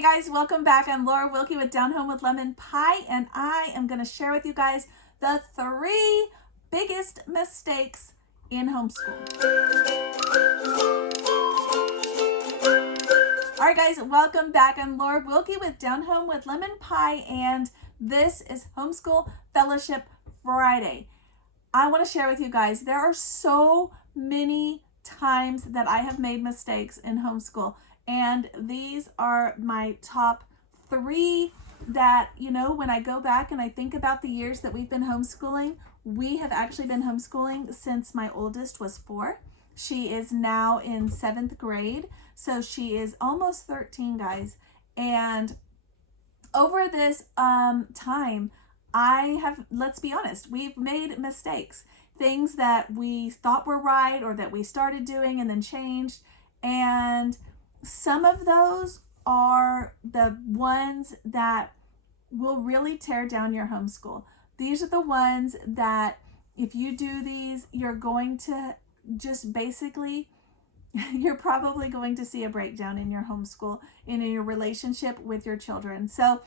Hey guys, welcome back. I'm Laura Wilkie with Down Home with Lemon Pie, and I am going to share with you guys the 3 biggest mistakes in homeschool. All right, guys, welcome back. I'm Laura Wilkie with Down Home with Lemon Pie, and this is Homeschool Fellowship Friday. I want to share with you guys, there are so many times that I have made mistakes in homeschool. And these are my top 3 that, when I go back and I think about the years that we've been homeschooling, we have actually been homeschooling since my oldest was 4. She is now in 7th grade. So she is almost 13, guys. And over this time, let's be honest, we've made mistakes. Things that we thought were right or that we started doing and then changed. And some of those are the ones that will really tear down your homeschool. These are the ones that if you do these, you're going to just basically, you're probably going to see a breakdown in your homeschool and in your relationship with your children. So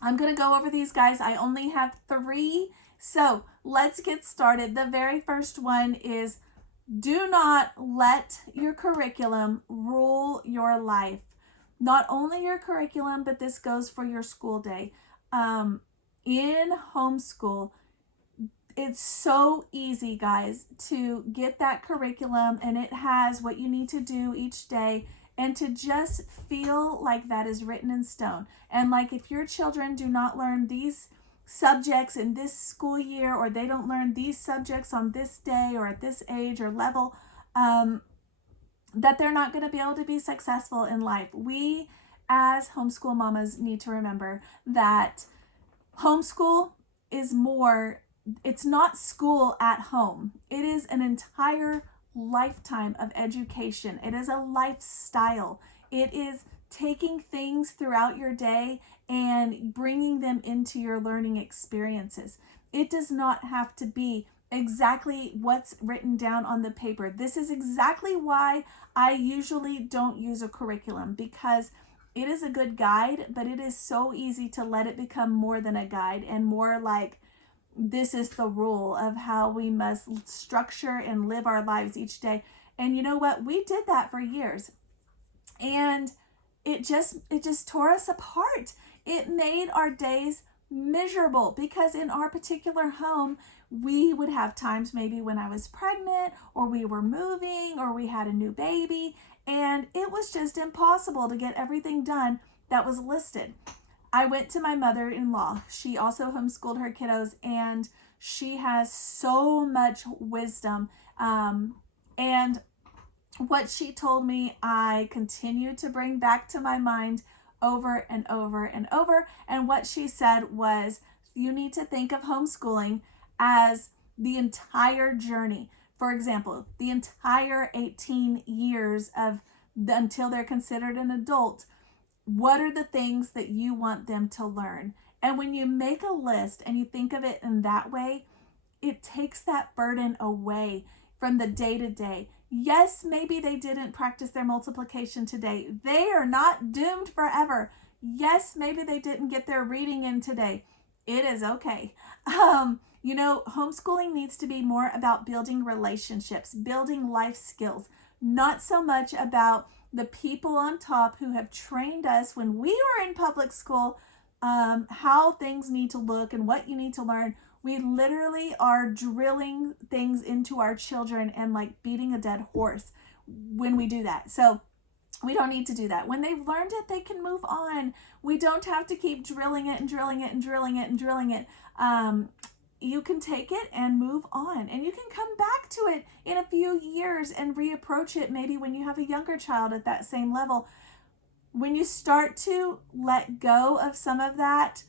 I'm going to go over these, guys. I only have 3. So let's get started. The very first one is, do not let your curriculum rule your life. Not only your curriculum, but this goes for your school day. In homeschool, it's so easy, guys, to get that curriculum and it has what you need to do each day and to just feel like that is written in stone. And like if your children do not learn these subjects in this school year, or they don't learn these subjects on this day or at this age or level, that they're not going to be able to be successful in life. We as homeschool mamas need to remember that homeschool is more, it's not school at home. It is an entire lifetime of education. It is a lifestyle. It is taking things throughout your day and bringing them into your learning experiences. It does not have to be exactly what's written down on the paper. This is exactly why I usually don't use a curriculum, because it is a good guide, but it is so easy to let it become more than a guide and more like this is the rule of how we must structure and live our lives each day. And you know what? We did that for years. And it just tore us apart. It made our days miserable, because in our particular home, we would have times maybe when I was pregnant or we were moving or we had a new baby, and it was just impossible to get everything done that was listed. I went to my mother-in-law. She also homeschooled her kiddos, and she has so much wisdom. And what she told me, I continue to bring back to my mind over and over and over. And what she said was, you need to think of homeschooling as the entire journey. For example, the entire 18 years until they're considered an adult. What are the things that you want them to learn? And when you make a list and you think of it in that way, it takes that burden away from the day to day. Yes, maybe they didn't practice their multiplication today. They are not doomed forever. Yes, maybe they didn't get their reading in today. It is okay. Homeschooling needs to be more about building relationships, building life skills, not so much about the people on top who have trained us when we were in public school, how things need to look and what you need to learn. We literally are drilling things into our children and like beating a dead horse when we do that. So we don't need to do that. When they've learned it, they can move on. We don't have to keep drilling it and drilling it and drilling it and drilling it. You can take it and move on, and you can come back to it in a few years and reapproach it maybe when you have a younger child at that same level. When you start to let go of some of that,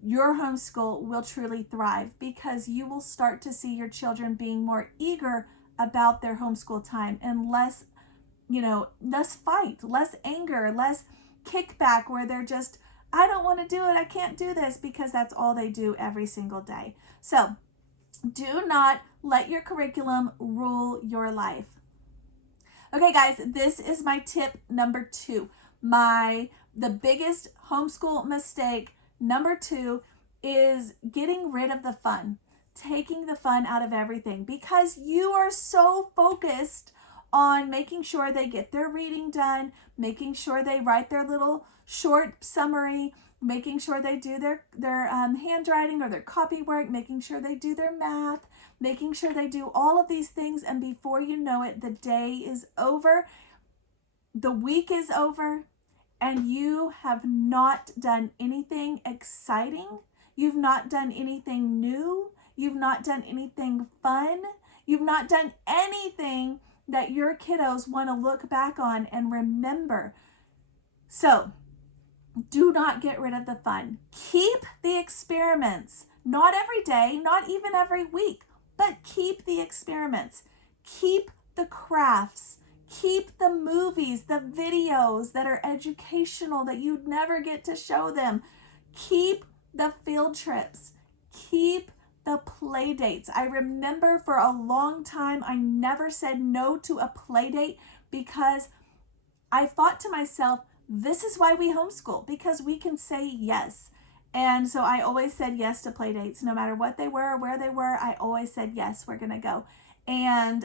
your homeschool will truly thrive, because you will start to see your children being more eager about their homeschool time and less fight, less anger, less kickback where they're just, I don't want to do it, I can't do this, because that's all they do every single day. So do not let your curriculum rule your life. Okay, guys, this is my tip number 2. My the biggest homeschool mistake, number 2, is getting rid of the fun, taking the fun out of everything, because you are so focused on making sure they get their reading done, making sure they write their little short summary, making sure they do their handwriting or their copy work, making sure they do their math, making sure they do all of these things. And before you know it, the day is over, the week is over, and you have not done anything exciting. You've not done anything new. You've not done anything fun. You've not done anything that your kiddos want to look back on and remember. So do not get rid of the fun. Keep the experiments. Not every day, not even every week, but keep the experiments. Keep the crafts. Keep the movies, the videos that are educational that you'd never get to show them. Keep the field trips. Keep the play dates. I remember for a long time, I never said no to a play date because I thought to myself, this is why we homeschool, because we can say yes. And so I always said yes to play dates, no matter what they were or where they were. I always said, yes, we're going to go. And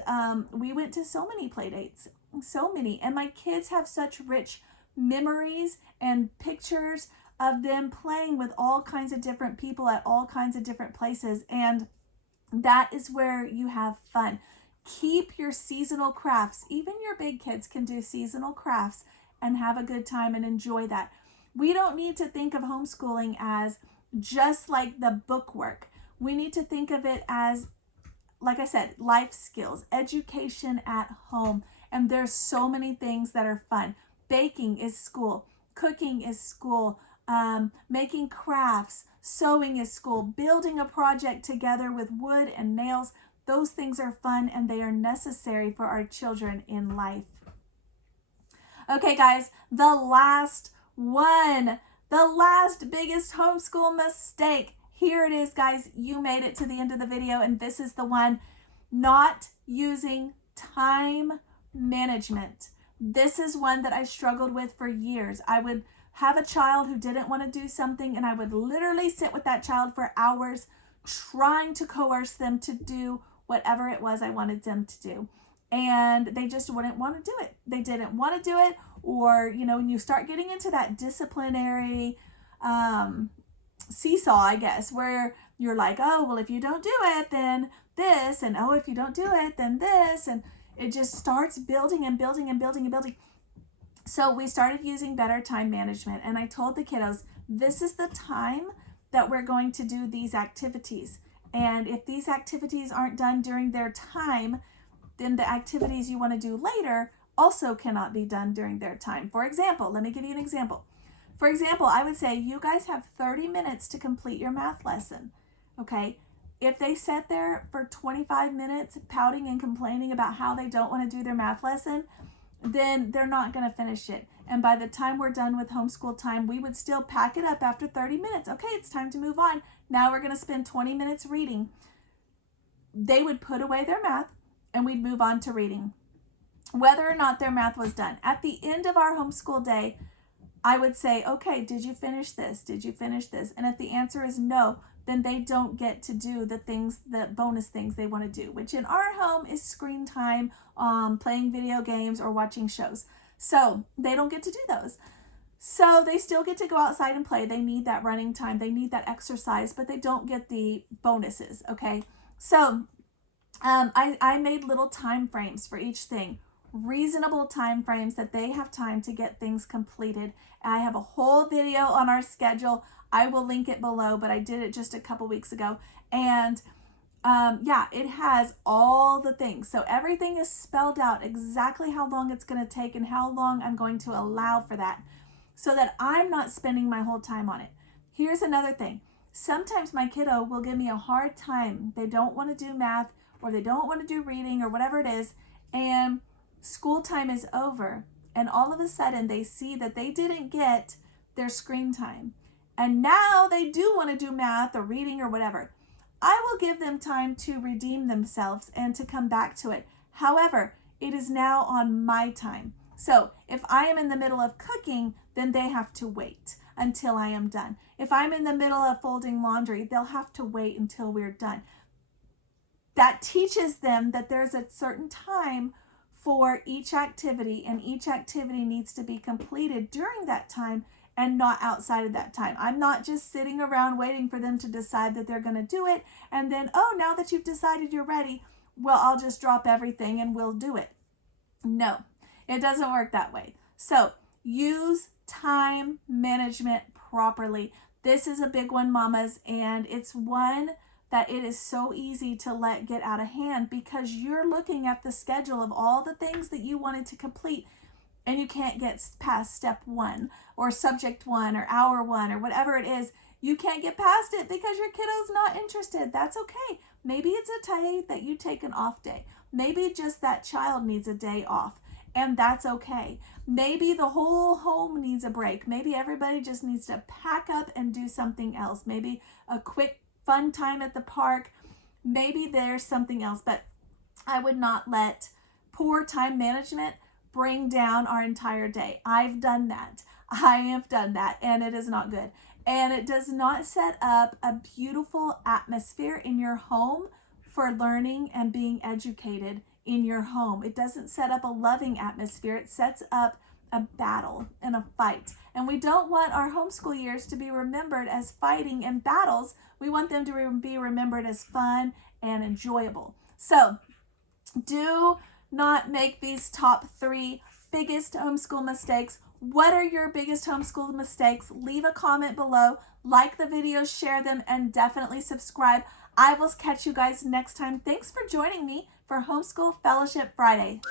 we went to so many play dates, so many. And my kids have such rich memories and pictures of them playing with all kinds of different people at all kinds of different places. And that is where you have fun. Keep your seasonal crafts. Even your big kids can do seasonal crafts and have a good time and enjoy that. We don't need to think of homeschooling as just like the book work. We need to think of it as, like I said, life skills, education at home. And there's so many things that are fun. Baking is school. Cooking is school. Making crafts. Sewing is school. Building a project together with wood and nails. Those things are fun and they are necessary for our children in life. Okay, guys, the last one, the last biggest homeschool mistake. Here it is, guys. You made it to the end of the video, and this is the one: not using time management. This is one that I struggled with for years. I would have a child who didn't want to do something, and I would literally sit with that child for hours trying to coerce them to do whatever it was I wanted them to do. And they just wouldn't want to do it. They didn't want to do it. Or, you know, when you start getting into that disciplinary seesaw, I guess, where you're like, oh, well, if you don't do it, then this, and oh, if you don't do it, then this, and it just starts building and building and building and building. So we started using better time management, and I told the kiddos, this is the time that we're going to do these activities. And if these activities aren't done during their time, then the activities you want to do later also cannot be done during their time. For example, let me give you an example. For example, I would say you guys have 30 minutes to complete your math lesson, okay? If they sat there for 25 minutes pouting and complaining about how they don't want to do their math lesson, then they're not going to finish it. And by the time we're done with homeschool time, we would still pack it up after 30 minutes. Okay, it's time to move on. Now we're going to spend 20 minutes reading. They would put away their math and we'd move on to reading, whether or not their math was done. At the end of our homeschool day, I would say, okay, did you finish this? Did you finish this? And if the answer is no, then they don't get to do the things, the bonus things they want to do, which in our home is screen time, playing video games or watching shows. So they don't get to do those. So they still get to go outside and play. They need that running time. They need that exercise, but they don't get the bonuses, okay? So I made little time frames for each thing, reasonable time frames that they have time to get things completed. I have a whole video on our schedule. I will link it below, but I did it just a couple weeks ago. And yeah, it has all the things. So everything is spelled out exactly how long it's going to take and how long I'm going to allow for that, so that I'm not spending my whole time on it. Here's another thing. Sometimes my kiddo will give me a hard time. They don't want to do math, or they don't want to do reading, or whatever it is, and school time is over, and all of a sudden they see that they didn't get their screen time, and now they do want to do math or reading or whatever. I will give them time to redeem themselves and to come back to it. However, it is now on my time. So if I am in the middle of cooking, then they have to wait until I am done. If I'm in the middle of folding laundry, they'll have to wait until we're done. That teaches them that there's a certain time for each activity, and each activity needs to be completed during that time and not outside of that time. I'm not just sitting around waiting for them to decide that they're going to do it, and then, oh, now that you've decided you're ready, well, I'll just drop everything and we'll do it. No, it doesn't work that way. So use time management properly. This is a big one, mamas, and it's one that it is so easy to let get out of hand because you're looking at the schedule of all the things that you wanted to complete, and you can't get past step 1 or subject 1 or hour 1 or whatever it is. You can't get past it because your kiddo's not interested. That's okay. Maybe it's a day that you take an off day. Maybe just that child needs a day off, and that's okay. Maybe the whole home needs a break. Maybe everybody just needs to pack up and do something else. Maybe a quick fun time at the park. Maybe there's something else, but I would not let poor time management bring down our entire day. I've done that. I have done that, and it is not good. And it does not set up a beautiful atmosphere in your home for learning and being educated in your home. It doesn't set up a loving atmosphere. It sets up a battle and a fight. And we don't want our homeschool years to be remembered as fighting and battles. We want them to be remembered as fun and enjoyable. So do not make these top 3 biggest homeschool mistakes. What are your biggest homeschool mistakes? Leave a comment below, like the videos, share them, and definitely subscribe. I will catch you guys next time. Thanks for joining me for Homeschool Fellowship Friday.